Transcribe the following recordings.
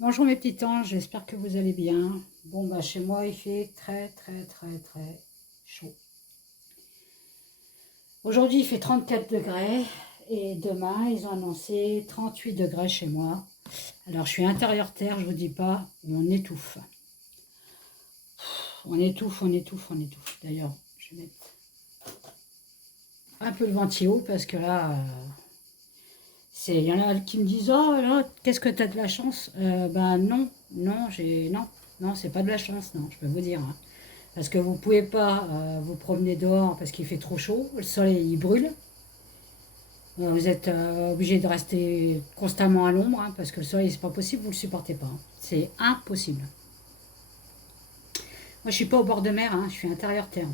Bonjour mes petits anges, j'espère que vous allez bien. Bon bah chez moi il fait très chaud. Aujourd'hui il fait 34 degrés et demain ils ont annoncé 38 degrés chez moi. Alors je suis intérieur terre, je vous dis pas, on étouffe. On étouffe, on étouffe, on étouffe. D'ailleurs, je vais mettre un peu le ventilo parce que là, il y en a qui me disent oh là, qu'est-ce que t'as de la chance. Ben non, non, c'est pas de la chance, non, je peux vous dire, hein. Parce que vous ne pouvez pas vous promener dehors parce qu'il fait trop chaud, le soleil il brûle. Vous êtes obligé de rester constamment à l'ombre hein, parce que le soleil c'est pas possible, vous ne le supportez pas, hein. C'est impossible. Moi je suis pas au bord de mer, hein, je suis intérieur terre.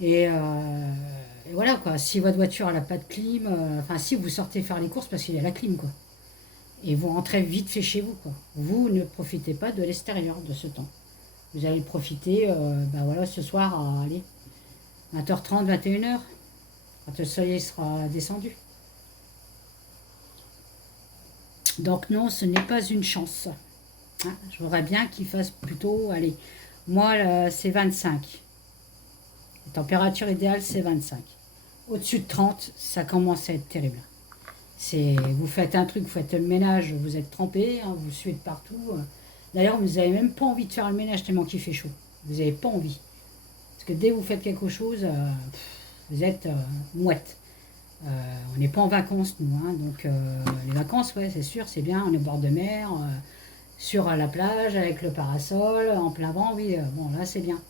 Et, et voilà quoi, si votre voiture n'a pas de clim, enfin si vous sortez faire les courses parce qu'il y a la clim quoi. Et vous rentrez vite fait chez vous quoi. Vous ne profitez pas de l'extérieur de ce temps. Vous allez profiter ben voilà, ce soir à aller 20h30, 21h. Quand le soleil sera descendu. Donc non, ce n'est pas une chance. Hein, je voudrais bien qu'il fasse plutôt, allez, moi c'est 25. La température idéale c'est 25. Au-dessus de 30, ça commence à être terrible. Vous faites un truc, vous faites le ménage, vous êtes trempé, hein, vous suez de partout. D'ailleurs, vous n'avez même pas envie de faire le ménage tellement qu'il fait chaud. Vous n'avez pas envie. Parce que dès que vous faites quelque chose, vous êtes mouette. On n'est pas en vacances, nous. Hein, donc, les vacances, ouais, c'est sûr, c'est bien. On est au bord de mer, sur la plage, avec le parasol, en plein vent. Oui, bon, là, c'est bien.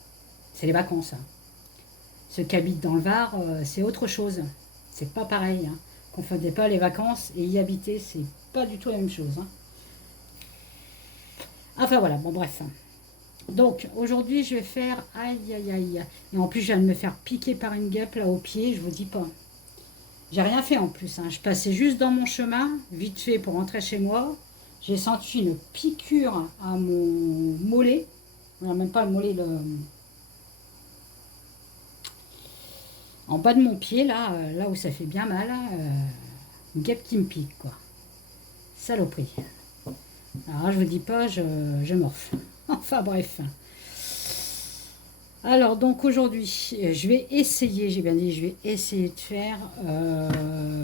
C'est les vacances. Hein. Ceux qui habitent dans le Var, c'est autre chose. C'est pas pareil. Hein. Confondez pas les vacances et y habiter, c'est pas du tout la même chose. Hein. Enfin, voilà, bon, bref. Donc, aujourd'hui, je vais faire. Aïe, aïe, aïe. Et en plus, je viens de me faire piquer par une guêpe là au pied, je vous dis pas. J'ai rien fait en plus, hein. Je passais juste dans mon chemin, vite fait pour rentrer chez moi. J'ai senti une piqûre à mon mollet. Non, même pas le mollet, en bas de mon pied, là, là où ça fait bien mal. Une guêpe qui me pique, quoi. Saloperie. Alors, je vous dis pas, je morfle. Enfin, bref. Alors, donc aujourd'hui, je vais essayer, j'ai bien dit, je vais essayer de faire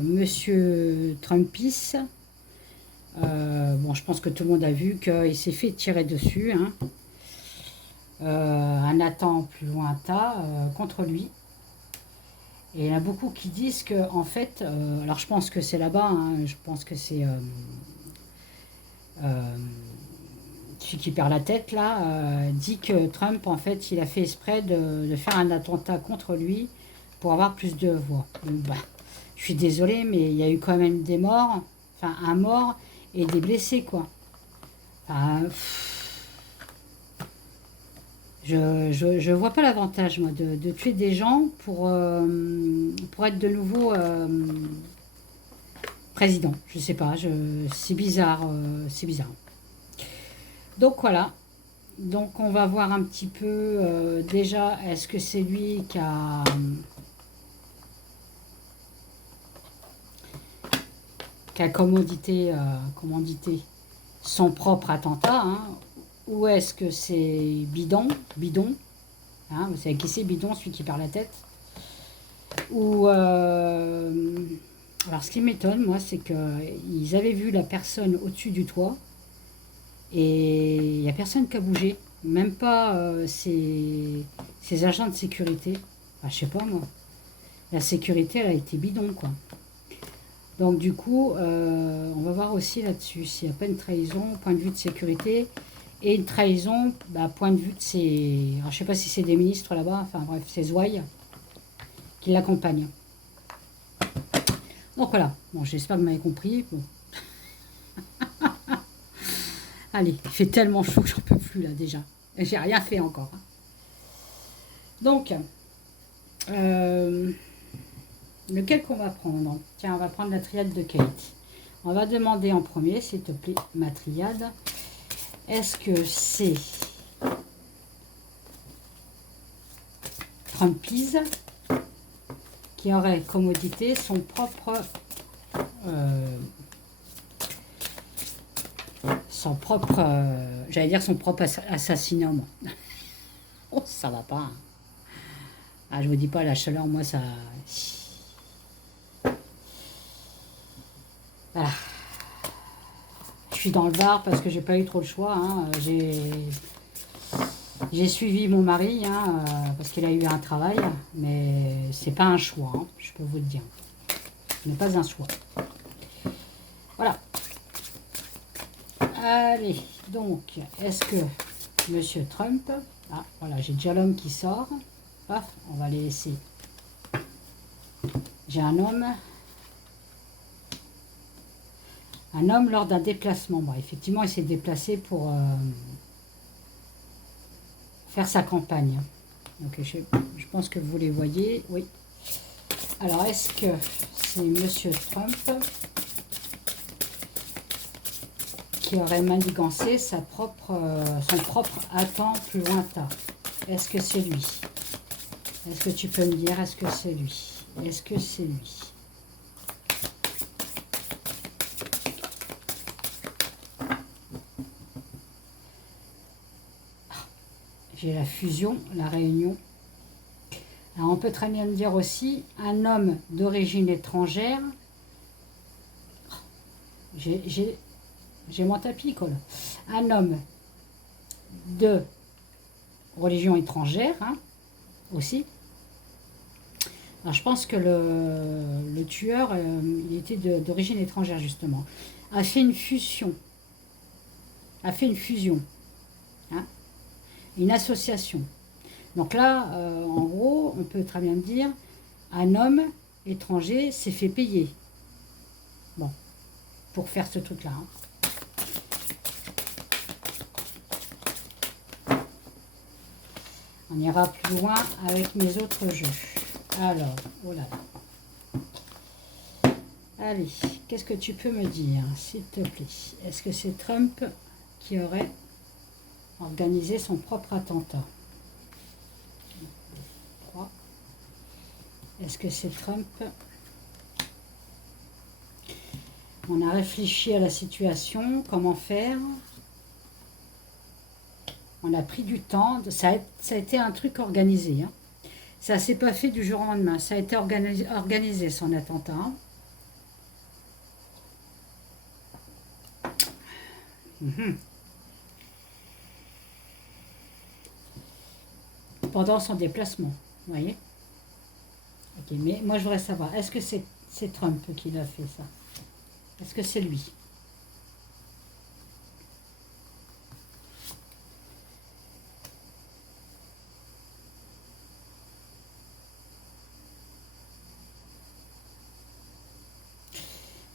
Monsieur Trumpis. Bon, je pense que tout le monde a vu qu'il s'est fait tirer dessus. Hein. Un Nathan plus lointain contre lui. Et il y en a beaucoup qui disent que, en fait, alors je pense que c'est là-bas, hein, je pense que c'est euh, celui qui perd la tête là, dit que Trump, en fait, il a fait exprès de faire un attentat contre lui pour avoir plus de voix. Donc, bah, je suis désolée, mais il y a eu quand même des morts, enfin un mort et des blessés, quoi. Enfin, je vois pas l'avantage, moi, de tuer des gens pour être de nouveau président. Je sais pas, c'est bizarre, c'est bizarre. Donc voilà. Donc on va voir un petit peu déjà, est-ce que c'est lui qui a commandité son propre attentat, hein, ou est-ce que c'est Bidon, hein, vous savez qui c'est Bidon, celui qui perd la tête, ou alors ce qui m'étonne moi c'est qu'ils avaient vu la personne au-dessus du toit et il n'y a personne qui a bougé, même pas ces agents de sécurité. Enfin, je sais pas moi, la sécurité elle a été bidon quoi. Donc du coup, on va voir aussi là-dessus s'il n'y a pas une trahison, point de vue de sécurité, et une trahison, bah, point de vue de ces... Alors, je ne sais pas si c'est des ministres là-bas, enfin bref, ces ouailles qui l'accompagnent. Donc voilà, bon, j'espère que vous m'avez compris. Bon. Allez, il fait tellement chaud que j'en peux plus là déjà. J'ai rien fait encore. Hein. Donc, lequel qu'on va prendre? Tiens, on va prendre la triade de Kate. On va demander en premier, s'il te plaît, ma triade. Est-ce que c'est Trumpise qui aurait commodité son propre, j'allais dire son propre assassinat. Moi. Oh, ça va pas. Hein. Ah, je vous dis pas, la chaleur, moi, ça... Voilà. Je suis dans le bar parce que j'ai pas eu trop le choix. Hein. J'ai suivi mon mari hein, parce qu'il a eu un travail, mais c'est pas un choix, hein, je peux vous le dire. Ce n'est pas un choix. Voilà. Allez, donc, est-ce que Monsieur Trump... Ah, voilà, j'ai déjà l'homme qui sort. Paf, on va les laisser. J'ai un homme. Un homme lors d'un déplacement. Bon, effectivement, il s'est déplacé pour faire sa campagne. Donc, je pense que vous les voyez. Oui. Alors, est-ce que c'est Monsieur Trump qui aurait manigancé son propre attend plus lointain? Est-ce que c'est lui? Est-ce que tu peux me dire, est-ce que c'est lui? Est-ce que c'est lui? J'ai la fusion, la réunion. Alors on peut très bien me dire aussi, un homme d'origine étrangère. J'ai mon tapis, quoi. Un homme de religion étrangère, hein, aussi. Alors je pense que le tueur, il était d'origine étrangère, justement. A fait une fusion. Hein, une association. Donc là, en gros, on peut très bien dire, un homme étranger s'est fait payer. Bon, pour faire ce truc-là. Hein. On ira plus loin avec mes autres jeux. Alors, oh là là. Allez, qu'est-ce que tu peux me dire, s'il te plaît? Est-ce que c'est Trump qui aurait organisé son propre attentat? Est-ce que c'est Trump? On a réfléchi à la situation, comment faire. On a pris du temps. Ça a été un truc organisé. Hein. Ça ne s'est pas fait du jour au lendemain. Ça a été organisé son attentat. Mmh. Pendant son déplacement, vous voyez. Ok, mais moi je voudrais savoir, est-ce que c'est Trump qui l'a fait ça? Est-ce que c'est lui?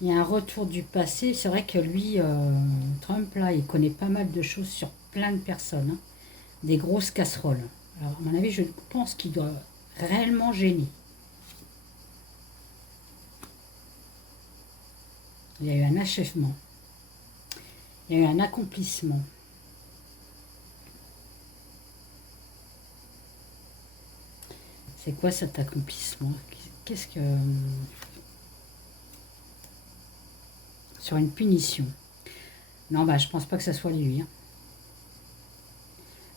Il y a un retour du passé. C'est vrai que lui, Trump, là, il connaît pas mal de choses sur plein de personnes. Hein. Des grosses casseroles. Alors, à mon avis, je pense qu'il doit réellement gêner. Il y a eu un achèvement. Il y a eu un accomplissement. C'est quoi cet accomplissement? Qu'est-ce que... Sur une punition. Non, bah, je pense pas que ça soit lui. Hein.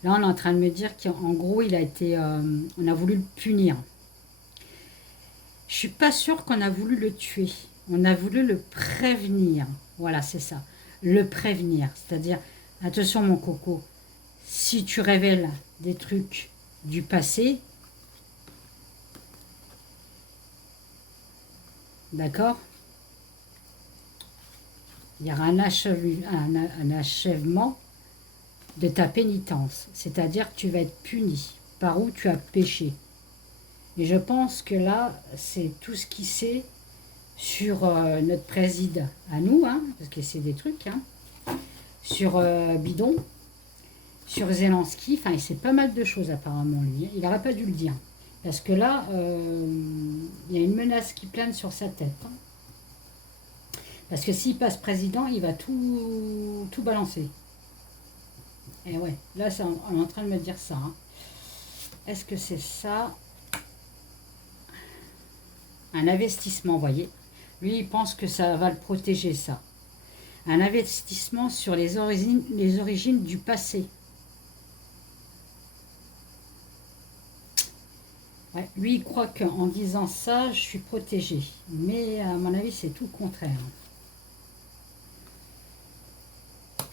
Là, on est en train de me dire qu'en gros, il a été... on a voulu le punir. Je suis pas sûre qu'on a voulu le tuer. On a voulu le prévenir. Voilà, c'est ça. Le prévenir. C'est-à-dire, attention mon coco, si tu révèles des trucs du passé, d'accord, il y aura un achèvement de ta pénitence. C'est-à-dire que tu vas être puni par où tu as péché. Et je pense que là, c'est tout ce qui sait sur notre président à nous, hein, parce que c'est des trucs, hein, sur Bidon, sur Zelensky, enfin, il sait pas mal de choses apparemment, lui. Hein. Il n'aurait pas dû le dire. Parce que là, il y a une menace qui plane sur sa tête. Hein. Parce que s'il passe président, il va tout balancer. Et ouais, là, on est en train de me dire ça. Hein. Est-ce que c'est ça? Un investissement, vous voyez. Lui, il pense que ça va le protéger, ça. Un investissement sur les origines du passé. Ouais, lui, il croit qu'en disant ça, je suis protégée. Mais à mon avis, c'est tout le contraire.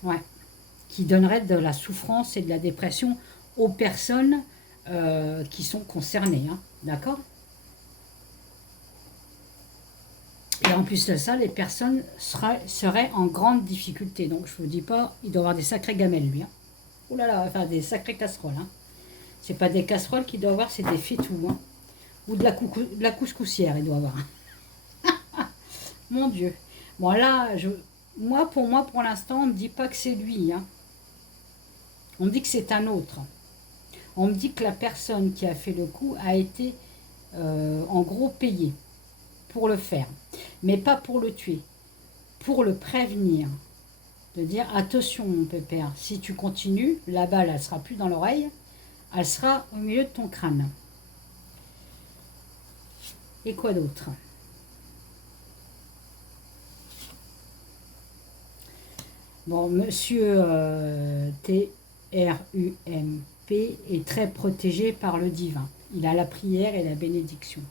Ouais. Qui donnerait de la souffrance et de la dépression aux personnes qui sont concernées. Hein. D'accord? Et en plus de ça, les personnes seraient en grande difficulté. Donc, je ne vous dis pas, il doit avoir des sacrées gamelles, lui. Hein. Ouh là là, enfin, des sacrées casseroles. Hein. C'est pas des casseroles qu'il doit avoir, c'est des fétous. Hein. Ou de la couscoussière, il doit avoir. Mon Dieu. Bon, là, pour moi, pour l'instant, on ne me dit pas que c'est lui. Hein. On me dit que c'est un autre. On me dit que la personne qui a fait le coup a été, en gros, payée pour le faire. Mais pas pour le tuer. Pour le prévenir. De dire, attention, mon pépère, si tu continues, la balle, elle ne sera plus dans l'oreille. Elle sera au milieu de ton crâne. Et quoi d'autre? Bon, monsieur T-R-U-M-P est très protégé par le divin. Il a la prière et la bénédiction.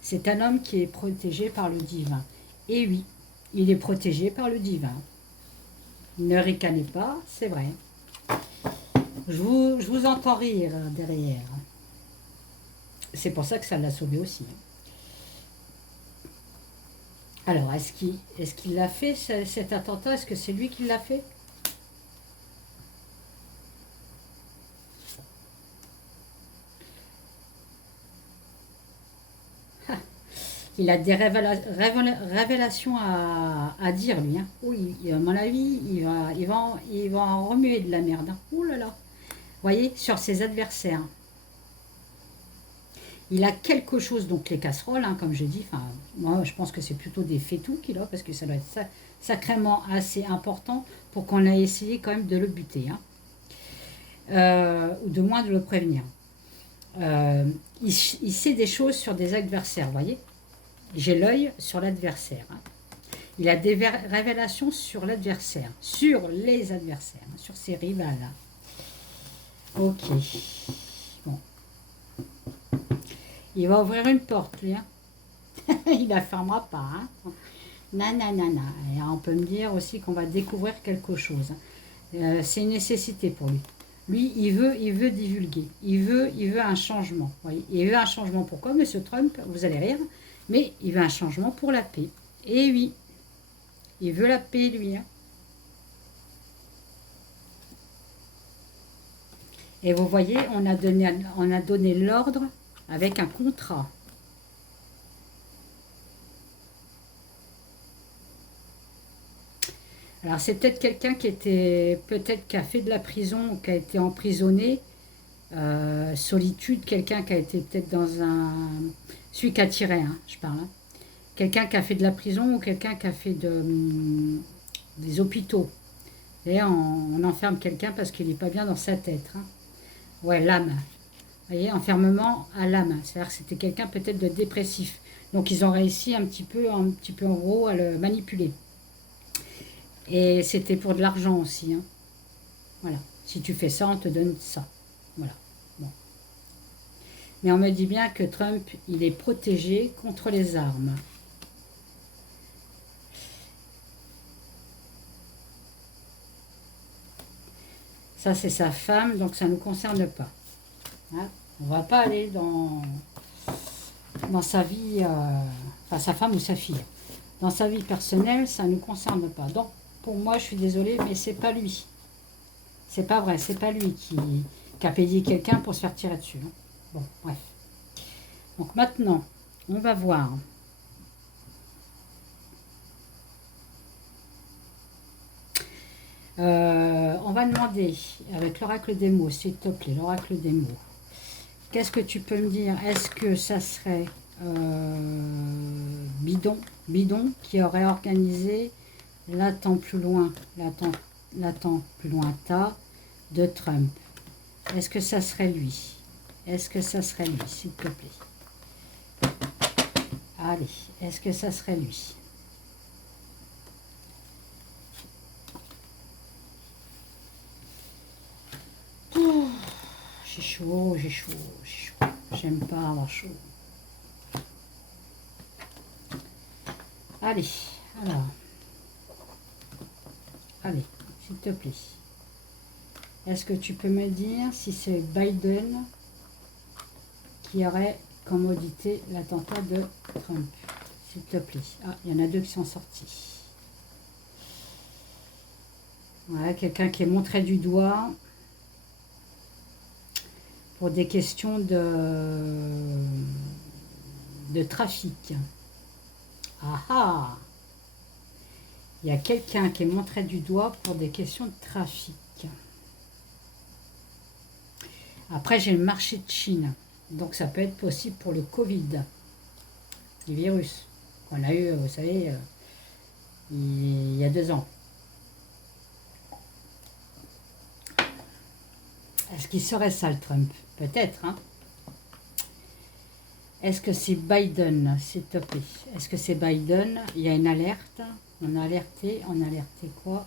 C'est un homme qui est protégé par le divin. Et oui, il est protégé par le divin. Ne ricanez pas, c'est vrai. Je vous entends rire derrière. C'est pour ça que ça l'a sauvé aussi. Alors, est-ce qu'il l'a fait, cet attentat? Est-ce que c'est lui qui l'a fait? Il a des révélations à dire, lui. Hein. Oui, à mon avis, il va en remuer de la merde. Hein. Ouh là là. Vous voyez, sur ses adversaires. Il a quelque chose, donc les casseroles, hein, comme je dis. Enfin, moi, je pense que c'est plutôt des fétous qu'il a, parce que ça doit être sacrément assez important pour qu'on ait essayé quand même de le buter. Hein. Ou de moins de le prévenir. Il sait des choses sur des adversaires, vous voyez. J'ai l'œil sur l'adversaire. Hein. Il a des révélations sur l'adversaire, sur les adversaires, hein, sur ses rivales. Hein. Ok. Bon. Il va ouvrir une porte, lui. Hein. Il la fermera pas. Hein. Nanana. Et on peut me dire aussi qu'on va découvrir quelque chose. Hein. C'est une nécessité pour lui. Lui, il veut divulguer. Il veut un changement. Voyez. Il veut un changement. Pourquoi, Monsieur Trump? Vous allez rire. Mais il veut un changement pour la paix. Et oui, il veut la paix, lui. Hein. Et vous voyez, on a donné l'ordre avec un contrat. Alors c'est peut-être quelqu'un qui a fait de la prison, ou qui a été emprisonné, solitude, quelqu'un qui a été peut-être dans celui qui a tiré, hein, je parle. Hein. Quelqu'un qui a fait de la prison ou quelqu'un qui a fait des hôpitaux. Et on enferme quelqu'un parce qu'il n'est pas bien dans sa tête. Hein. Ouais, l'âme. Vous voyez, enfermement à l'âme. C'est-à-dire que c'était quelqu'un peut-être de dépressif. Donc ils ont réussi un petit peu en gros à le manipuler. Et c'était pour de l'argent aussi. Hein. Voilà. Si tu fais ça, on te donne ça. Voilà. Bon. Mais on me dit bien que Trump, il est protégé contre les armes. Ça, c'est sa femme, donc ça ne nous concerne pas. Hein. On ne va pas aller dans sa vie, enfin sa femme ou sa fille. Dans sa vie personnelle, ça ne nous concerne pas. Donc, pour moi, je suis désolée, mais c'est pas lui. C'est pas vrai, c'est pas lui qui a payé quelqu'un pour se faire tirer dessus. Hein. Bon, bref. Donc maintenant, on va voir. On va demander, avec l'oracle des mots, s'il te plaît, l'oracle des mots. Qu'est-ce que tu peux me dire? Est-ce que ça serait Bidon qui aurait organisé l'attend plus loin, tas de Trump? Est-ce que ça serait lui? Est-ce que ça serait lui, s'il te plaît? Allez, est-ce que ça serait lui? J'ai chaud, j'ai chaud, j'ai chaud. J'aime pas avoir chaud. Allez, alors. Allez, s'il te plaît. Est-ce que tu peux me dire si c'est Biden qui aurait commodité l'attentat de Trump? S'il te plaît. Ah, il y en a deux qui sont sortis. Voilà, quelqu'un qui est montré du doigt pour des questions de trafic. Ah ah! Il y a quelqu'un qui est montré du doigt pour des questions de trafic. Après, j'ai le marché de Chine. Donc, ça peut être possible pour le Covid, le virus qu'on a eu, vous savez, il y a 2 ans. Est-ce qu'il serait ça, le Trump? Peut-être, hein. Est-ce que c'est Biden, s'il te plaît? Est-ce que c'est Biden? Il y a une alerte. On a alerté quoi?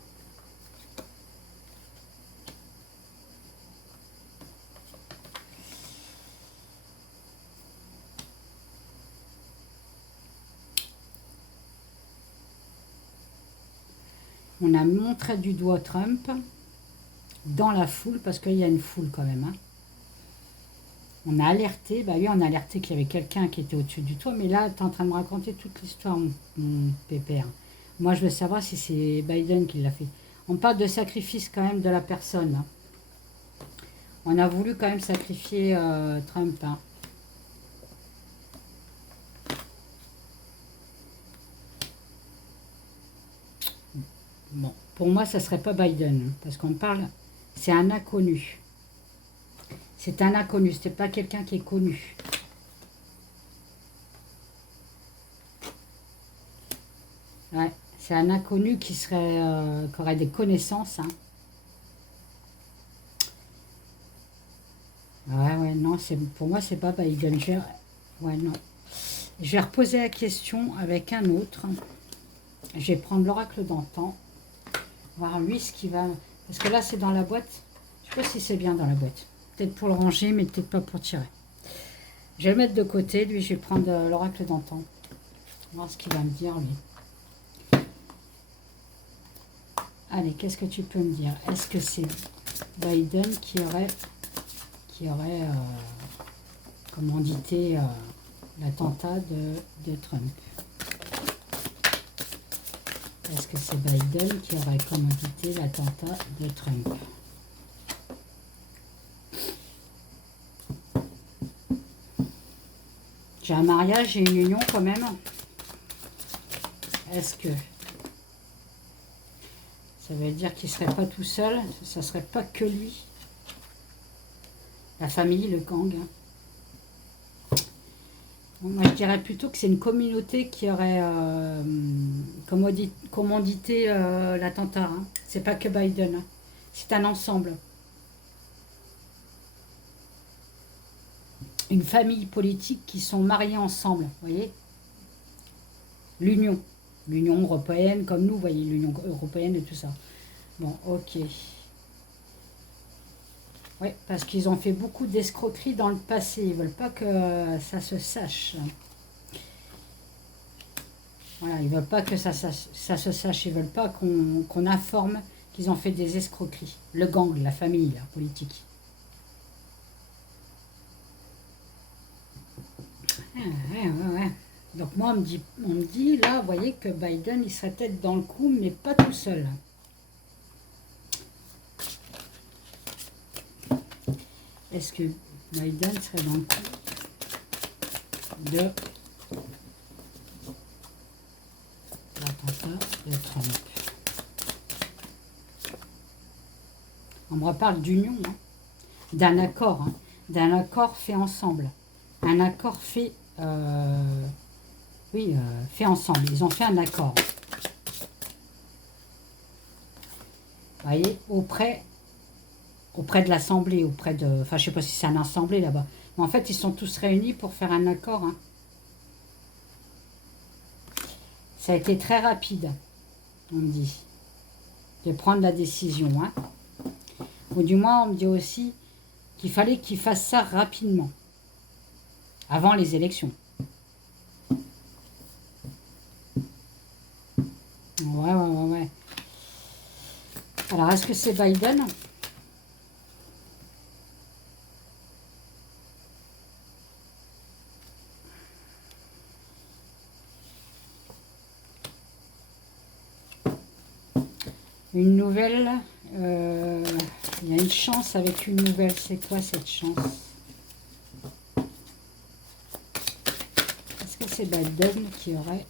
On a montré du doigt Trump dans la foule, parce qu'il y a une foule quand même. Hein. On a alerté, bah oui, on a alerté qu'il y avait quelqu'un qui était au-dessus du toit, mais là, tu es en train de me raconter toute l'histoire, mon pépère. Moi, je veux savoir si c'est Biden qui l'a fait. On parle de sacrifice quand même de la personne. Hein. On a voulu quand même sacrifier Trump. Hein. Bon, pour moi, ça serait pas Biden, hein, parce qu'on parle, c'est un inconnu. C'est un inconnu, c'est pas quelqu'un qui est connu. Ouais, c'est un inconnu qui serait, qui aurait des connaissances. Hein. Ouais, non, pour moi, c'est pas Biden. Ouais, non. Je vais reposer la question avec un autre. Je vais prendre l'oracle d'antan. Voir lui ce qui va... Parce que là, c'est dans la boîte. Je sais pas si c'est bien dans la boîte. Peut-être pour le ranger, mais peut-être pas pour tirer. Je vais le mettre de côté. Lui, je vais prendre l'oracle d'antan. Voir ce qu'il va me dire, lui. Allez, qu'est-ce que tu peux me dire? Est-ce que c'est Biden qui aurait commandité l'attentat de Trump? Est-ce que c'est Biden qui aurait commandité l'attentat de Trump? J'ai un mariage et une union quand même. Est-ce que ça veut dire qu'il ne serait pas tout seul? Ça ne serait pas que lui? La famille, le gang. Bon, moi, je dirais plutôt que c'est une communauté qui aurait commandité l'attentat. Hein. C'est pas que Biden. Hein. C'est un ensemble. Une famille politique qui sont mariés ensemble. Vous voyez? L'Union. L'Union européenne, comme nous, vous voyez, l'Union européenne et tout ça. Bon, ok. Oui, parce qu'ils ont fait beaucoup d'escroqueries dans le passé. Ils ne veulent pas que ça se sache. Voilà, ils ne veulent pas que ça se sache. Ils ne veulent pas qu'on informe qu'ils ont fait des escroqueries. Le gang, la famille, la politique. Ouais. Donc moi, on me dit, là, vous voyez que Biden, il serait peut-être dans le coup, mais pas tout seul. Est-ce que Biden serait dans le coup de l'attentat de Trump? On me reparle d'union, hein, d'un accord, hein, d'un accord fait ensemble. Un accord fait, fait ensemble. Ils ont fait un accord. Vous voyez, auprès de l'Assemblée, enfin, je ne sais pas si c'est un assemblée là-bas. Mais en fait, ils sont tous réunis pour faire un accord. Hein. Ça a été très rapide, on me dit, de prendre la décision. Hein. Ou du moins, on me dit aussi qu'il fallait qu'il fasse ça rapidement, avant les élections. Ouais. Alors, est-ce que c'est Biden? Une nouvelle, il y a une chance avec une nouvelle. C'est quoi cette chance? Est-ce que c'est Biden qui aurait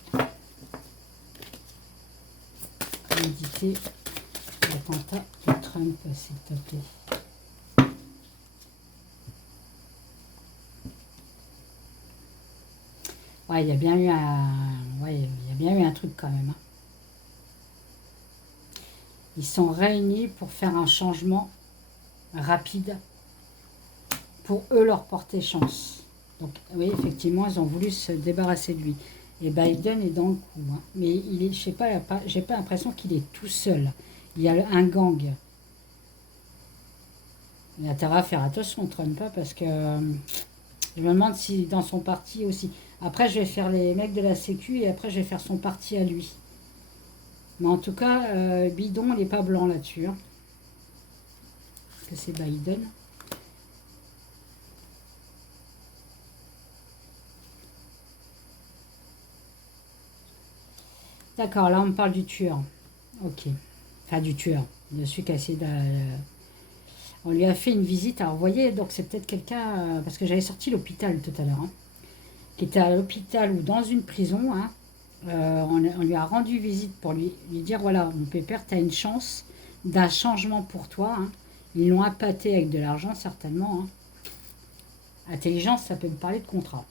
médité l'attentat de Trump, s'il te plaît? Ouais, il y a bien eu un truc quand même. Hein. Ils sont réunis pour faire un changement rapide pour eux leur porter chance. Donc oui, effectivement, ils ont voulu se débarrasser de lui. Et Biden est dans le coup. Hein. Mais il est, je sais pas, j'ai pas l'impression qu'il est tout seul. Il y a un gang. Il a intérêt à faire attention, Trump, parce que je me demande si dans son parti aussi. Après, je vais faire les mecs de la Sécu et après, je vais faire son parti à lui. Mais en tout cas, Bidon, il n'est pas blanc là-dessus. Hein. Est-ce que c'est Biden? D'accord, là on me parle du tueur. Ok. Enfin du tueur. De celui qui a essayé de... On lui a fait une visite. Alors vous voyez, donc c'est peut-être quelqu'un... parce que j'avais sorti l'hôpital tout à l'heure. Hein, qui était à l'hôpital ou dans une prison. Hein, on lui a rendu visite pour lui dire, voilà, mon pépère, tu as une chance d'un changement pour toi. Hein. Ils l'ont appâté avec de l'argent, certainement. Hein. Intelligence, ça peut me parler de contrat.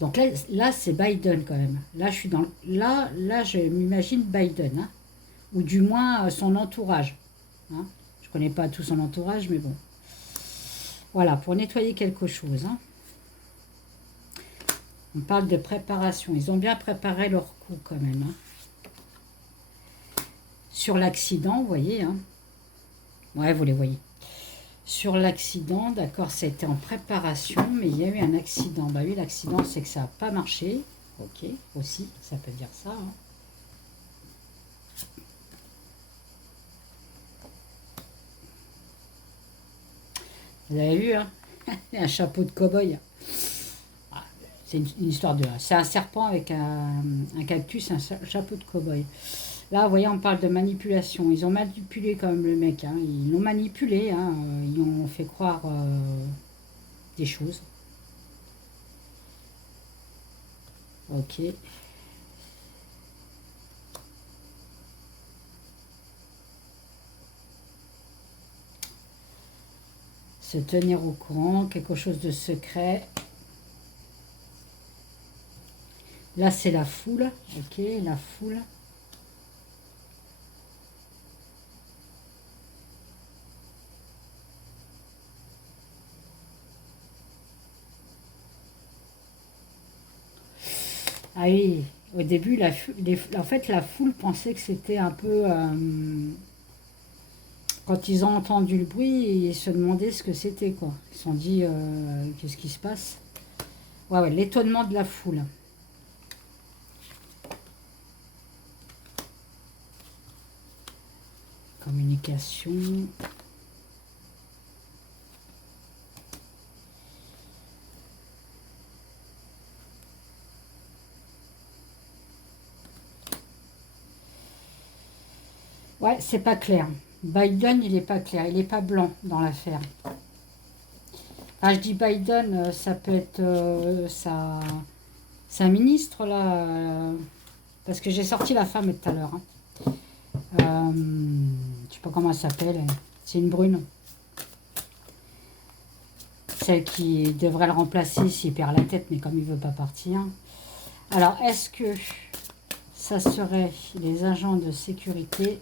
Donc là c'est Biden quand même. Là, je suis dans là je m'imagine Biden, hein, ou du moins son entourage. Hein. Je connais pas tout son entourage, mais bon. Voilà, pour nettoyer quelque chose. Hein. On parle de préparation. Ils ont bien préparé leur coup quand même. Hein. Sur l'accident, vous voyez. Hein. Ouais, vous les voyez. Sur l'accident, d'accord, c'était en préparation, mais il y a eu un accident. Bah oui, l'accident, c'est que ça n'a pas marché. Ok, aussi, ça peut dire ça. Hein. Vous avez vu, hein? Un chapeau de cow-boy. C'est une histoire de... C'est un serpent avec un cactus, un chapeau de cow-boy. Là, vous voyez, on parle de manipulation. Ils ont manipulé quand même le mec. Hein. Ils l'ont manipulé. Hein. Ils ont fait croire des choses. Ok. Se tenir au courant, quelque chose de secret. Là, c'est la foule. Ok, la foule. Ah oui, au début, en fait, la foule pensait que c'était un peu... quand ils ont entendu le bruit, ils se demandaient ce que c'était, quoi. Ils se sont dit, qu'est-ce qui se passe? Ouais, l'étonnement de la foule. Communication. Ouais, c'est pas clair. Biden, il n'est pas clair. Il n'est pas blanc dans l'affaire. Ah, je dis Biden, ça peut être sa ministre, là. Parce que j'ai sorti la femme tout à l'heure. Hein. Je sais pas comment elle s'appelle. C'est une brune. Celle qui devrait le remplacer s'il perd la tête, mais comme il veut pas partir. Alors, est-ce que ça serait les agents de sécurité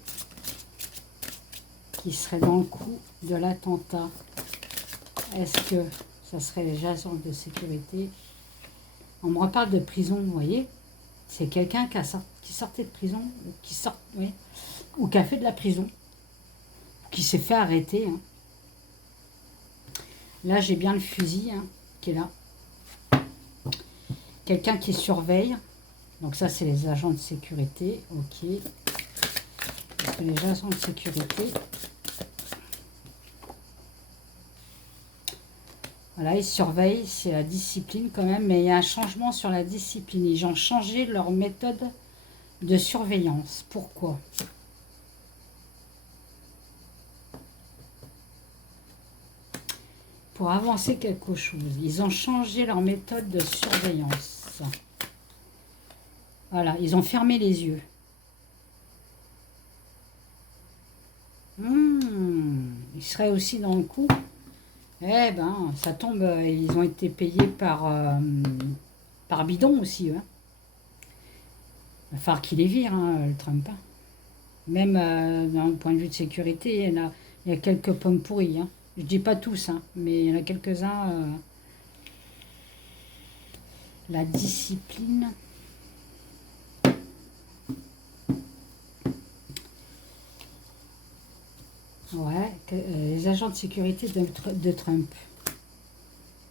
qui seraient dans le coup de l'attentat? Est-ce que ça serait les agents de sécurité? On me reparle de prison, vous voyez. C'est quelqu'un qui sortait de prison, oui, ou qui a fait de la prison, qui s'est fait arrêter. Hein. Là, j'ai bien le fusil hein, qui est là. Quelqu'un qui surveille. Donc ça, c'est les agents de sécurité. Ok. Parce que les agents de sécurité... Voilà, ils surveillent, c'est la discipline quand même, mais il y a un changement sur la discipline. Ils ont changé leur méthode de surveillance. Pourquoi? Pour avancer quelque chose. Ils ont changé leur méthode de surveillance. Voilà, ils ont fermé les yeux. Ils seraient aussi dans le coup. Eh ben, ça tombe, ils ont été payés par bidon aussi. Hein. Il va falloir qu'il les vire, hein, le Trump. Hein. Même d'un point de vue de sécurité, il y a quelques pommes pourries. Hein. Je dis pas tous, hein, mais il y en a quelques-uns. La discipline. Ouais, les agents de sécurité de Trump.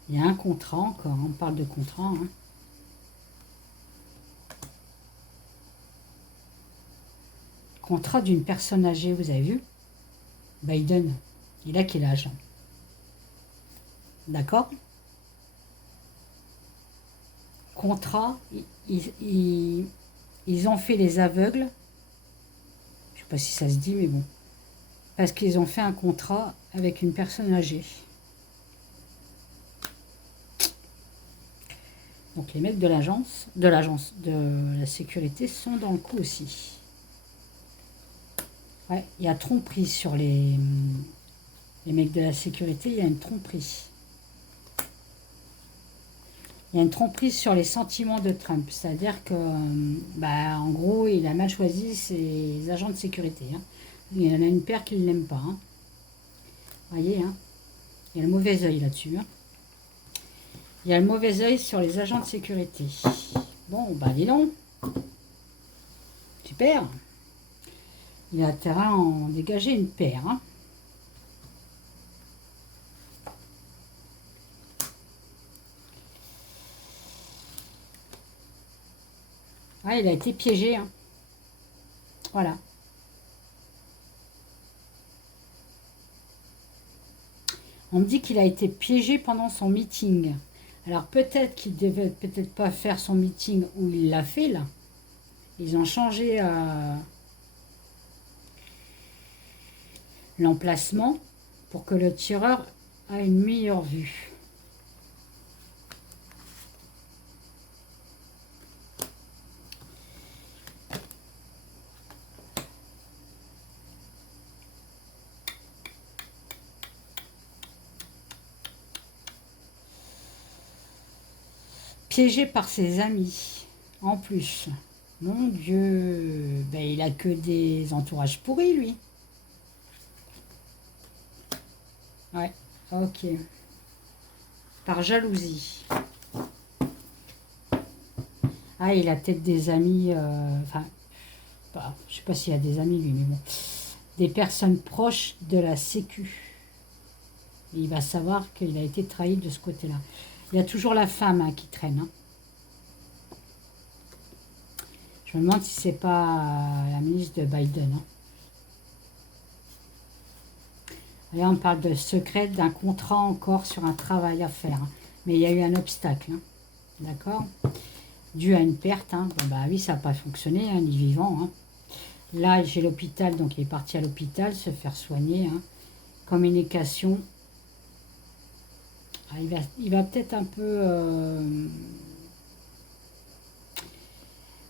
Il y a un contrat encore, on parle de contrat. Hein. Contrat d'une personne âgée, vous avez vu? Biden, il a quel âge? D'accord? Contrat, ils ont fait les aveugles. Je sais pas si ça se dit, mais bon. Parce qu'ils ont fait un contrat avec une personne âgée. Donc les mecs de l'agence de la sécurité sont dans le coup aussi. Ouais, il y a tromperie sur les mecs de la sécurité, il y a une tromperie. Il y a une tromperie sur les sentiments de Trump. C'est-à-dire que, en gros, il a mal choisi ses agents de sécurité. Hein. Il y en a une paire qui ne l'aime pas. Hein. Voyez, hein. Il y a le mauvais œil là-dessus. Hein. Il y a le mauvais œil sur les agents de sécurité. Bon, dis donc. Super. Il a intérêt à en dégager une paire. Hein. Ah, il a été piégé. Hein. Voilà. On me dit qu'il a été piégé pendant son meeting. Alors peut-être qu'il devait peut-être pas faire son meeting où il l'a fait là. Ils ont changé l'emplacement pour que le tireur ait une meilleure vue. Piégé par ses amis, en plus. Mon Dieu, il a que des entourages pourris, lui. Ouais, ok. Par jalousie. Ah, il a peut-être des amis, je sais pas s'il a des amis, lui, mais bon. Des personnes proches de la Sécu. Et il va savoir qu'il a été trahi de ce côté-là. Il y a toujours la femme hein, qui traîne. Hein. Je me demande si c'est pas la ministre de Biden. Hein. Là, on parle de secret d'un contrat encore sur un travail à faire. Hein. Mais il y a eu un obstacle. Hein. D'accord? Dû à une perte. Hein. Bon, oui, ça n'a pas fonctionné, hein, ni vivant. Hein. Là, j'ai l'hôpital, donc il est parti à l'hôpital se faire soigner. Hein. Communication. Ah, il va peut-être un peu...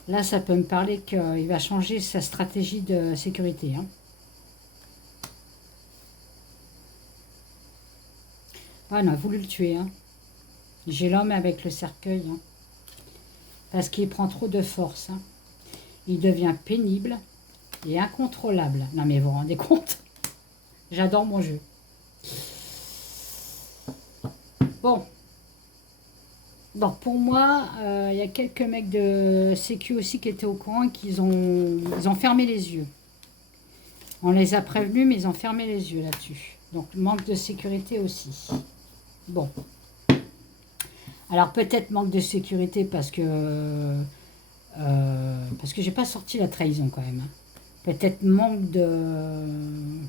Là, ça peut me parler qu'il va changer sa stratégie de sécurité. Hein. Ah, on a voulu le tuer. Hein. J'ai l'homme avec le cercueil. Hein. Parce qu'il prend trop de force. Hein. Il devient pénible et incontrôlable. Non, mais vous vous rendez compte? J'adore mon jeu. Bon. Donc pour moi, il y a quelques mecs de Sécu aussi qui étaient au courant et qu'ils ont fermé les yeux. On les a prévenus, mais ils ont fermé les yeux là-dessus. Donc manque de sécurité aussi. Bon. Alors peut-être manque de sécurité parce que j'ai pas sorti la trahison quand même, hein. Peut-être manque de...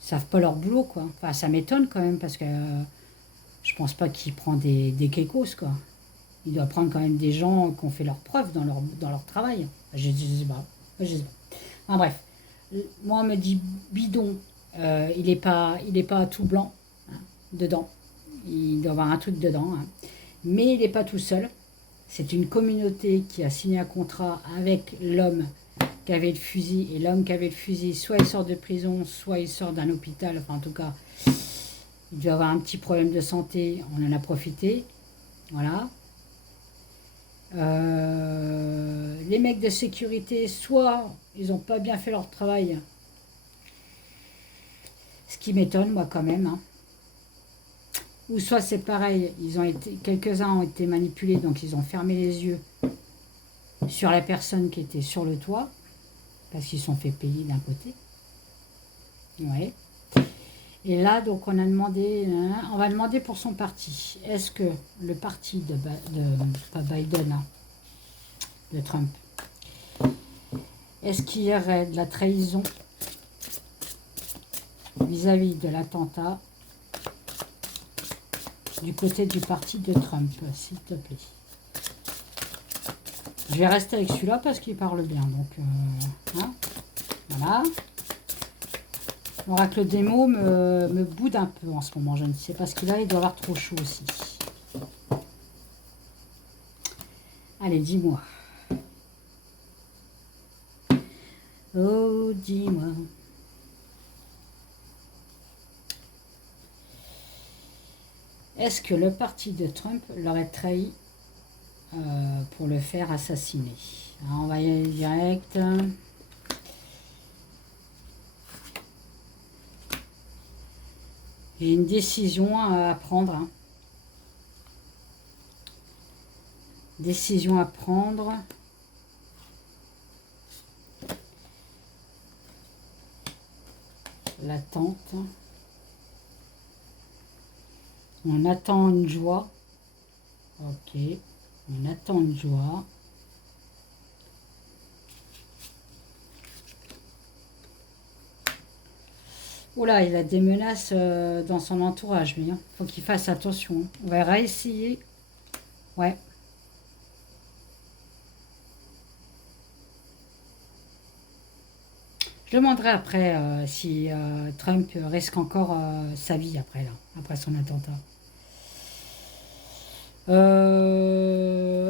Ils savent pas leur boulot, quoi. Enfin, ça m'étonne quand même parce que je pense pas qu'il prend des kékos, quoi. Il doit prendre quand même des gens qui ont fait leurs preuves dans leur travail. Je sais pas. Je sais pas. Enfin, bref. Moi, on me dit bidon. Il est pas tout blanc, hein, dedans. Il doit avoir un truc dedans, hein. Mais il n'est pas tout seul. C'est une communauté qui a signé un contrat avec l'homme qui avait le fusil. Et l'homme qui avait le fusil, soit il sort de prison, soit il sort d'un hôpital. Enfin, en tout cas, il doit avoir un petit problème de santé. On en a profité. Voilà. Les mecs de sécurité, soit ils n'ont pas bien fait leur travail, ce qui m'étonne, moi, quand même, hein. Ou soit c'est pareil, quelques-uns ont été manipulés, donc ils ont fermé les yeux sur la personne qui était sur le toit, parce qu'ils sont fait payer d'un côté. Ouais. Et là, donc, on va demander pour son parti. Est-ce que le parti pas Biden, hein, de Trump, est-ce qu'il y aurait de la trahison vis-à-vis de l'attentat du côté du parti de Trump, s'il te plaît? Je vais rester avec celui-là parce qu'il parle bien. Donc, hein, voilà. L'oracle des mots me boude un peu en ce moment. Je ne sais pas ce qu'il a. Il doit avoir trop chaud aussi. Allez, dis-moi. Oh, dis-moi. Est-ce que le parti de Trump l'aurait trahi pour le faire assassiner? Alors, on va y aller direct. J'ai une décision à prendre, hein. Décision à prendre. L'attente. On attend une joie. Ok. On attend une joie. Oula, il a des menaces dans son entourage, lui, hein. Faut qu'il fasse attention. On va réessayer. Ouais. Je demanderai après si Trump risque encore sa vie après, là, après son attentat.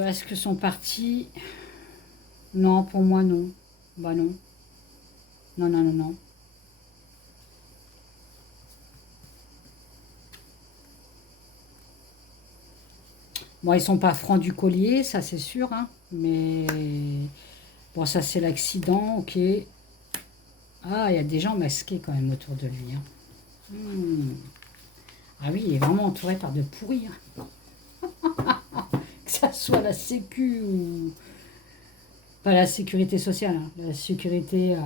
Est-ce que son parti... Non, pour moi, non. Bah non. Non, non, non, non. Bon, ils sont pas francs du collier, ça c'est sûr, hein. Mais bon, ça c'est l'accident, ok. Ah, il y a des gens masqués quand même autour de lui, hein. Ah oui, il est vraiment entouré par de pourris, hein. Que ça soit la sécu ou... Pas la sécurité sociale, hein, la sécurité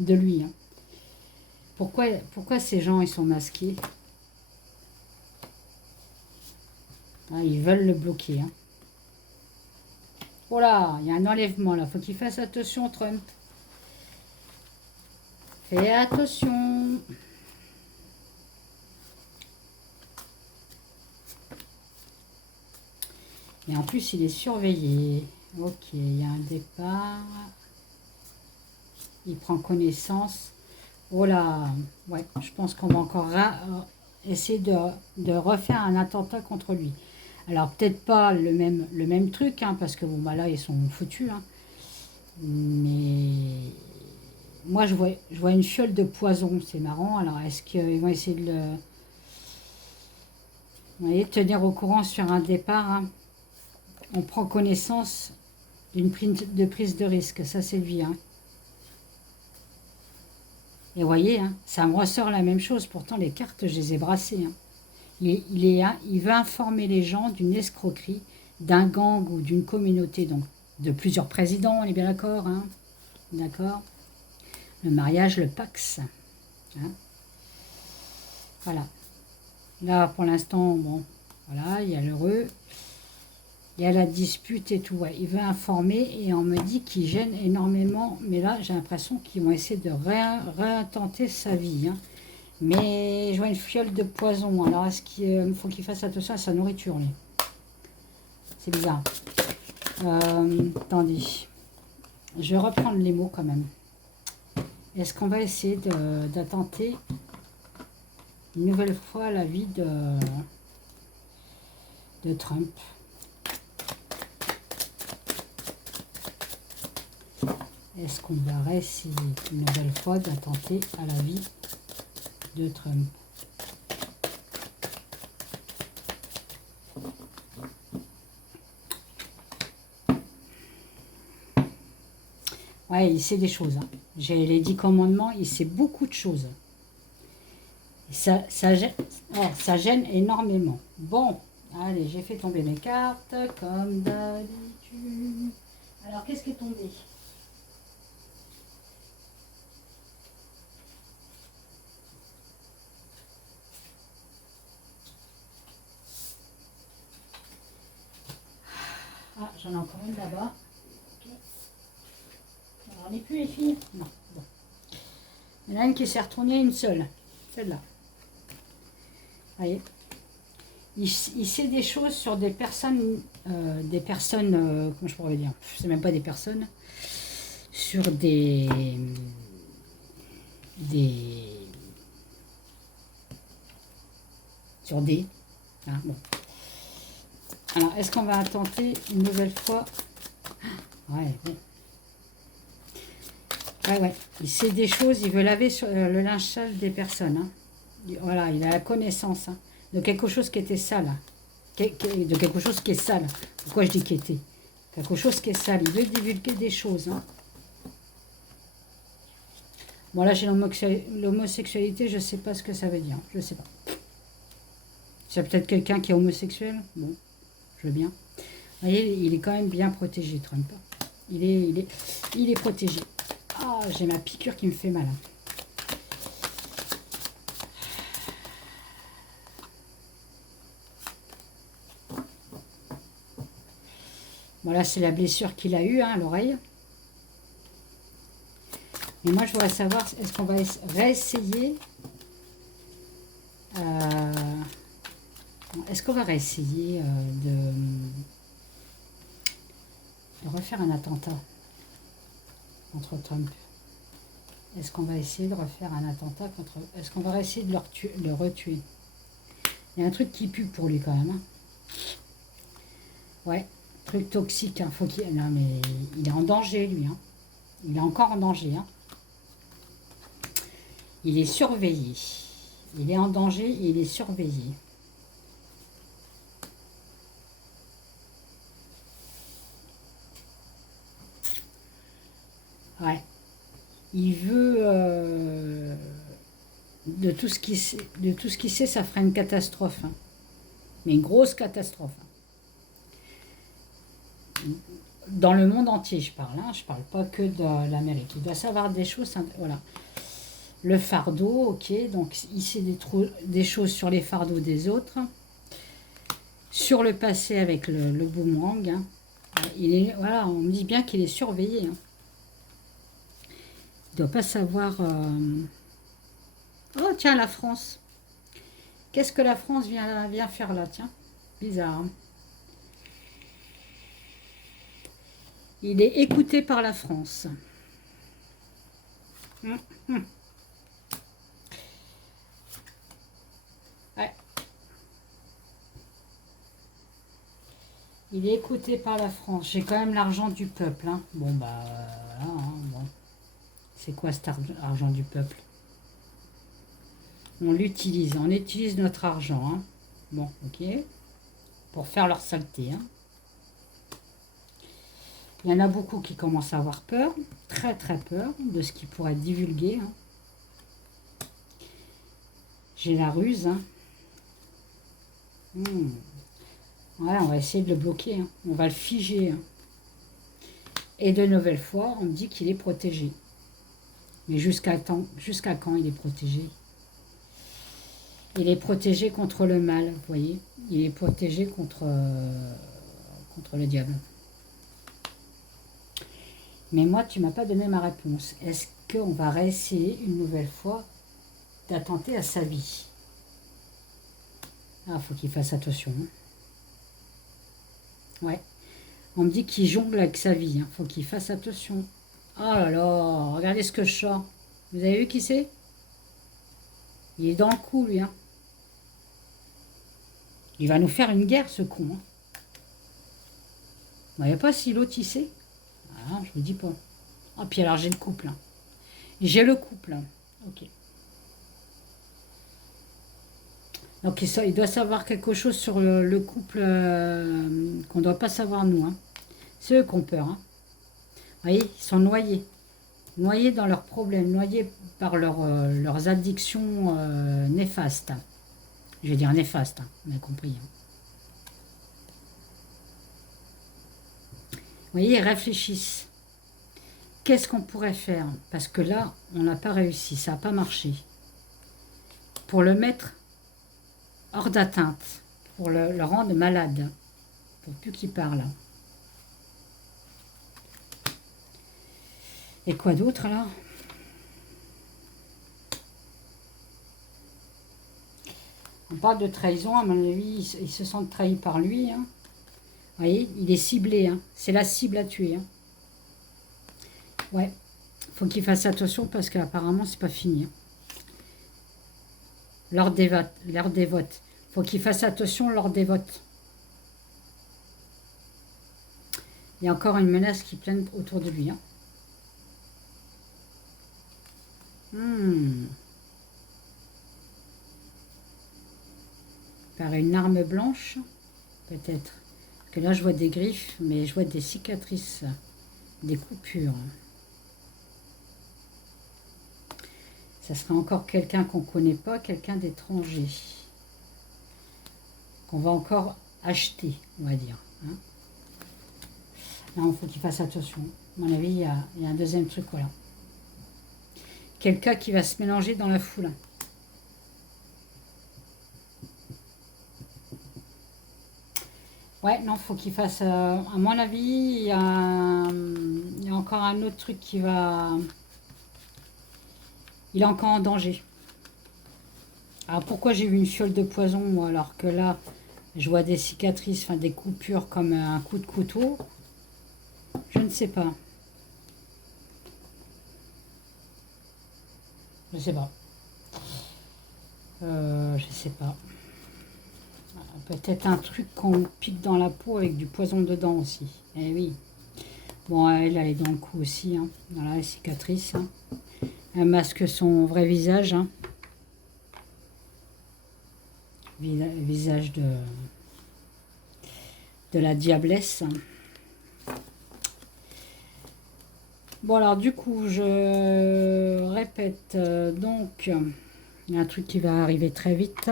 de lui, hein. Pourquoi ces gens, ils sont masqués? Ah, ils veulent le bloquer, hein. Oh là, il y a un enlèvement là. Faut qu'il fasse attention, Trump. Fais attention. Et en plus, il est surveillé. Ok, il y a un départ. Il prend connaissance. Oh là, ouais, je pense qu'on va encore essayer de refaire un attentat contre lui. Alors peut-être pas le même truc, hein, parce que bon bah là ils sont foutus, hein. Mais moi je vois une fiole de poison, c'est marrant. Alors est-ce qu'ils vont essayer de le, vous voyez, tenir au courant sur un départ, hein. On prend connaissance d'une prise de risque, ça c'est lui, hein. Et vous voyez, hein, ça me ressort la même chose, pourtant les cartes je les ai brassées, hein. Il veut informer les gens d'une escroquerie, d'un gang ou d'une communauté, donc de plusieurs présidents, on est bien d'accord, hein, d'accord. Le mariage, le Pax, hein. Voilà. Là, pour l'instant, bon, voilà, il y a l'heureux. Il y a la dispute et tout. Ouais. Il veut informer et on me dit qu'il gêne énormément. Mais là, j'ai l'impression qu'ils vont essayer de réintenter sa vie. Hein. Mais je vois une fiole de poison. Alors, est-ce qu'il faut qu'il fasse attention à sa nourriture, lui? C'est bizarre. Attendez. Je vais reprendre les mots quand même. Est-ce qu'on va essayer d'attenter une nouvelle fois la vie de Trump? Est-ce qu'on va réessayer une nouvelle fois d'attenter à la vie de Trump? Ouais, il sait des choses. Hein. J'ai les 10 commandements, il sait beaucoup de choses. Et ça gêne énormément. Bon, allez, j'ai fait tomber mes cartes, comme d'habitude. Alors, qu'est-ce qui est tombé? Ah, j'en ai encore une là-bas. Okay. Alors, n'est plus les filles? Non. Bon. Il y en a une qui s'est retournée, une seule. Celle-là. Voyez, il sait des choses sur des personnes, comment je pourrais dire, c'est même pas des personnes, sur sur des, hein, bon. Alors, est-ce qu'on va tenter une nouvelle fois? Ouais, bon. Ouais, il sait des choses, il veut laver sur le linge sale des personnes, hein. Voilà, il a la connaissance hein, de quelque chose qui était sale. De quelque chose qui est sale. Pourquoi je dis qui était? Quelque chose qui est sale. Il veut divulguer des choses. Hein. Bon, là, j'ai l'homosexualité. Je ne sais pas ce que ça veut dire. Je ne sais pas. C'est peut-être quelqu'un qui est homosexuel. Bon, je veux bien. Vous voyez, il est quand même bien protégé, Trump. Il est protégé. Ah, j'ai ma piqûre qui me fait mal. Hein. Voilà, c'est la blessure qu'il a eue hein, à l'oreille. Mais moi, je voudrais savoir, est-ce qu'on va réessayer est-ce qu'on va réessayer de refaire un attentat contre Trump? Est-ce qu'on va essayer de refaire un attentat contre... Est-ce qu'on va essayer de le retuer? Il y a un truc qui pue pour lui quand même. Hein. Ouais. Truc toxique, hein. Faut qu'il... Non, mais il est en danger, lui. Hein. Il est encore en danger. Hein. Il est surveillé. Il est en danger et il est surveillé. Ouais. Il veut... de tout ce qu'il sait, ça fera une catastrophe. Hein. Mais une grosse catastrophe. Hein. Dans le monde entier, je parle. Hein. Je parle pas que de l'Amérique. Il doit savoir des choses. Voilà. Le fardeau, ok. Donc, il sait des choses sur les fardeaux des autres. Sur le passé avec le boomerang. Hein. Voilà, on me dit bien qu'il est surveillé. Hein. Il ne doit pas savoir... Oh, tiens, la France. Qu'est-ce que la France vient faire là, tiens? Bizarre. Hein. Il est écouté par la France. Ouais. Il est écouté par la France. J'ai quand même l'argent du peuple. Hein. Bon, bah, voilà. Hein, bon. C'est quoi cet argent du peuple? On l'utilise. On utilise notre argent. Hein. Bon, ok. Pour faire leur saleté. Hein. Il y en a beaucoup qui commencent à avoir peur, très très peur de ce qui pourrait être divulgué. Hein. J'ai la ruse. Hein. Ouais, on va essayer de le bloquer. Hein. On va le figer. Hein. Et de nouvelles fois, on me dit qu'il est protégé. Mais jusqu'à quand il est protégé? Il est protégé contre le mal, vous voyez. Il est protégé contre le diable. Mais moi, tu m'as pas donné ma réponse. Est-ce qu'on va réessayer une nouvelle fois d'attenter à sa vie? Ah, faut qu'il fasse attention. Ouais. On me dit qu'il jongle avec sa vie. Faut qu'il fasse attention. Oh là là, regardez ce que je sors. Vous avez vu qui c'est? Il est dans le coup, lui. Il va nous faire une guerre, ce con. Vous voyez pas si l'autre, il sait? Ah, je vous dis pas. Oh, puis alors, j'ai le couple. J'ai le couple. Ok. Donc, il doit savoir quelque chose sur le couple qu'on ne doit pas savoir, nous. C'est eux qui ont peur. Vous voyez, ils sont noyés. Noyés dans leurs problèmes, noyés par leurs addictions néfastes. Je vais dire néfastes, on a compris. Vous voyez, ils réfléchissent. Qu'est-ce qu'on pourrait faire? Parce que là, on n'a pas réussi, ça n'a pas marché. Pour le mettre hors d'atteinte, pour le rendre malade, pour plus qu'il parle. Et quoi d'autre alors? On parle de trahison, à mon avis, ils se sentent trahis par lui. Vous voyez, il est ciblé, c'est la cible à tuer. Ouais, faut qu'il fasse attention parce qu'apparemment, c'est pas fini. Lors des votes. Faut qu'il fasse attention lors des votes. Il y a encore une menace qui plane autour de lui. Par une arme blanche, peut-être. Parce que là, je vois des griffes, mais je vois des cicatrices, des coupures. Ça serait encore quelqu'un qu'on ne connaît pas, quelqu'un d'étranger. Qu'on va encore acheter, on va dire. Non, il faut qu'il fasse attention. À mon avis, il y a un deuxième truc, voilà. Quelqu'un qui va se mélanger dans la foule. Ouais, non, faut qu'il fasse... à mon avis, il y a encore un autre truc qui va... Il est encore en danger. Alors, pourquoi j'ai vu une fiole de poison, moi, alors que là, je vois des cicatrices, enfin des coupures comme un coup de couteau? Je ne sais pas. Je sais pas. Je sais pas. Peut-être un truc qu'on pique dans la peau avec du poison dedans aussi. Eh oui. Bon, elle est dans le cou aussi. Voilà, les cicatrices. Elle masque son vrai visage. Visage de la diablesse. Bon, alors du coup, je répète. Donc, il y a un truc qui va arriver très vite.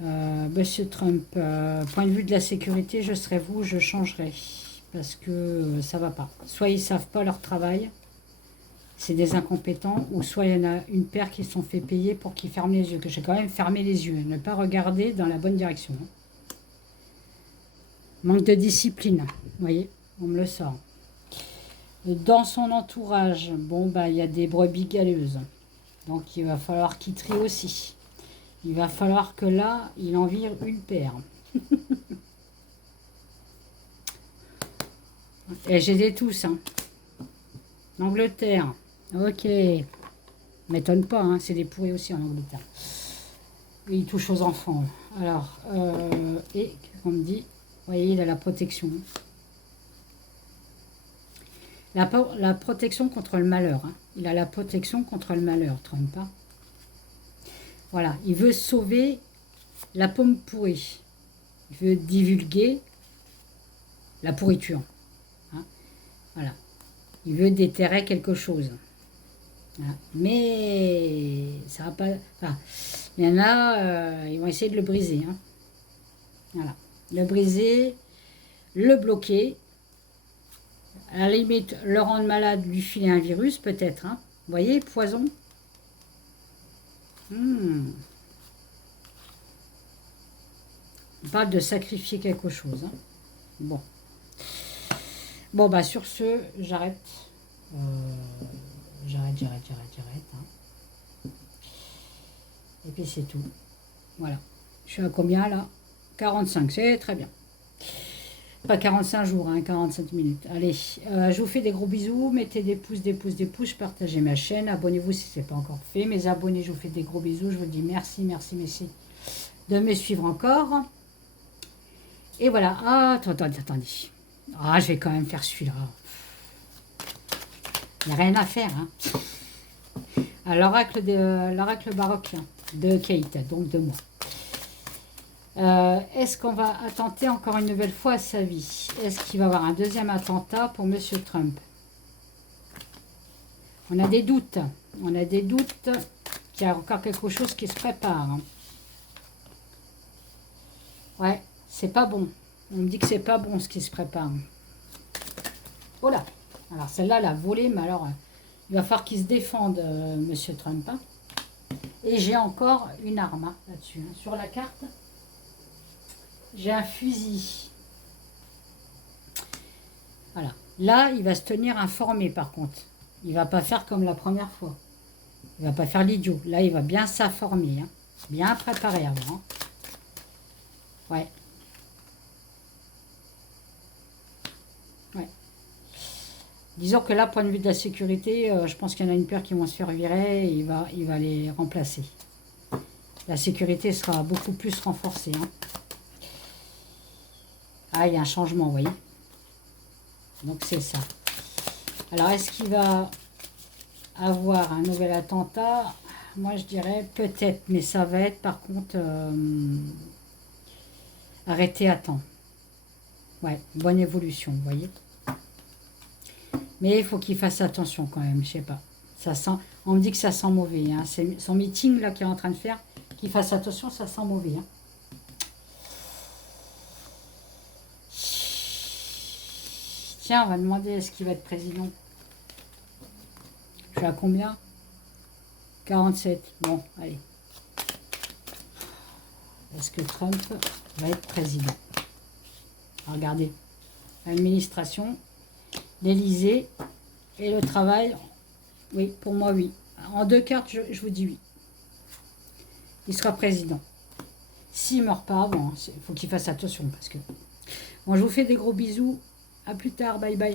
Monsieur Trump, point de vue de la sécurité, je serai vous, je changerai. Parce que ça va pas. Soit ils savent pas leur travail, c'est des incompétents, ou soit il y en a une paire qui se sont fait payer pour qu'ils ferment les yeux. Que j'ai quand même fermé les yeux, ne pas regarder dans la bonne direction. Manque de discipline, vous voyez, on me le sort. Dans son entourage, bon, bah, il y a des brebis galeuses. Donc il va falloir qu'il trie aussi. Il va falloir que là, il en vire une paire. Et j'ai des tous. L'Angleterre. Ok. M'étonne pas, c'est des pourris aussi en Angleterre. Et il touche aux enfants. Alors, et, comme on me dit, vous voyez, il a la protection. La protection contre le malheur. Il a la protection contre le malheur, Trump. Voilà, il veut sauver la pomme pourrie. Il veut divulguer la pourriture. Voilà. Il veut déterrer quelque chose. Voilà. Mais ça va pas... Enfin, il y en a, ils vont essayer de le briser. Voilà. Le briser, le bloquer. À la limite, le rendre malade, lui filer un virus, peut-être. Vous voyez, poison. Hmm. On parle de sacrifier quelque chose. Hein. Bon. Bon, bah sur ce, j'arrête. Euh, j'arrête. Hein. Et puis c'est tout. Voilà. Je suis à combien là? 45, c'est très bien. Pas 45 jours, hein, 45 minutes. Allez, je vous fais des gros bisous. Mettez des pouces, des pouces, des pouces. Partagez ma chaîne. Abonnez-vous si ce n'est pas encore fait. Mes abonnés, je vous fais des gros bisous. Je vous dis merci, merci, merci de me suivre encore. Et voilà. Ah, attendez. Ah, je vais quand même faire celui-là. Il n'y a rien à faire. Hein. À l'oracle baroque de Kate, donc de moi. Est-ce qu'on va attenter encore une nouvelle fois à sa vie? Est-ce qu'il va y avoir un deuxième attentat pour Monsieur Trump? On a des doutes. On a des doutes qu'il y a encore quelque chose qui se prépare. Ouais, c'est pas bon. On me dit que c'est pas bon ce qui se prépare. Oh là. Alors celle-là, elle a volé, mais alors il va falloir qu'il se défende, Monsieur Trump. Hein. Et j'ai encore une arme hein, là-dessus. Hein. Sur la carte, j'ai un fusil. Voilà. Là, il va se tenir informé par contre. Il ne va pas faire comme la première fois. Il ne va pas faire l'idiot. Là, il va bien s'informer. Hein. Bien préparé avant. Hein. Ouais. Ouais. Disons que là, point de vue de la sécurité, je pense qu'il y en a une paire qui vont se faire virer et il va les remplacer. La sécurité sera beaucoup plus renforcée. Hein. Ah, il y a un changement, vous voyez. Donc, c'est ça. Alors, est-ce qu'il va avoir un nouvel attentat? Moi, je dirais peut-être, mais ça va être, par contre, arrêté à temps. Ouais, bonne évolution, vous voyez. Mais il faut qu'il fasse attention quand même, je sais pas. Ça sent, on me dit que ça sent mauvais. Hein. C'est son meeting là qu'il est en train de faire. Qu'il fasse attention, ça sent mauvais. Hein. Tiens, on va demander est-ce qu'il va être président. Je suis à combien? 47. Bon, allez. Est-ce que Trump va être président? Regardez. L'administration, l'Élysée et le travail. Oui, pour moi, oui. En 2 cartes, je vous dis oui. Il sera président. S'il ne meurt pas avant, il faut qu'il fasse attention. Parce que... Bon, je vous fais des gros bisous. À plus tard. Bye bye.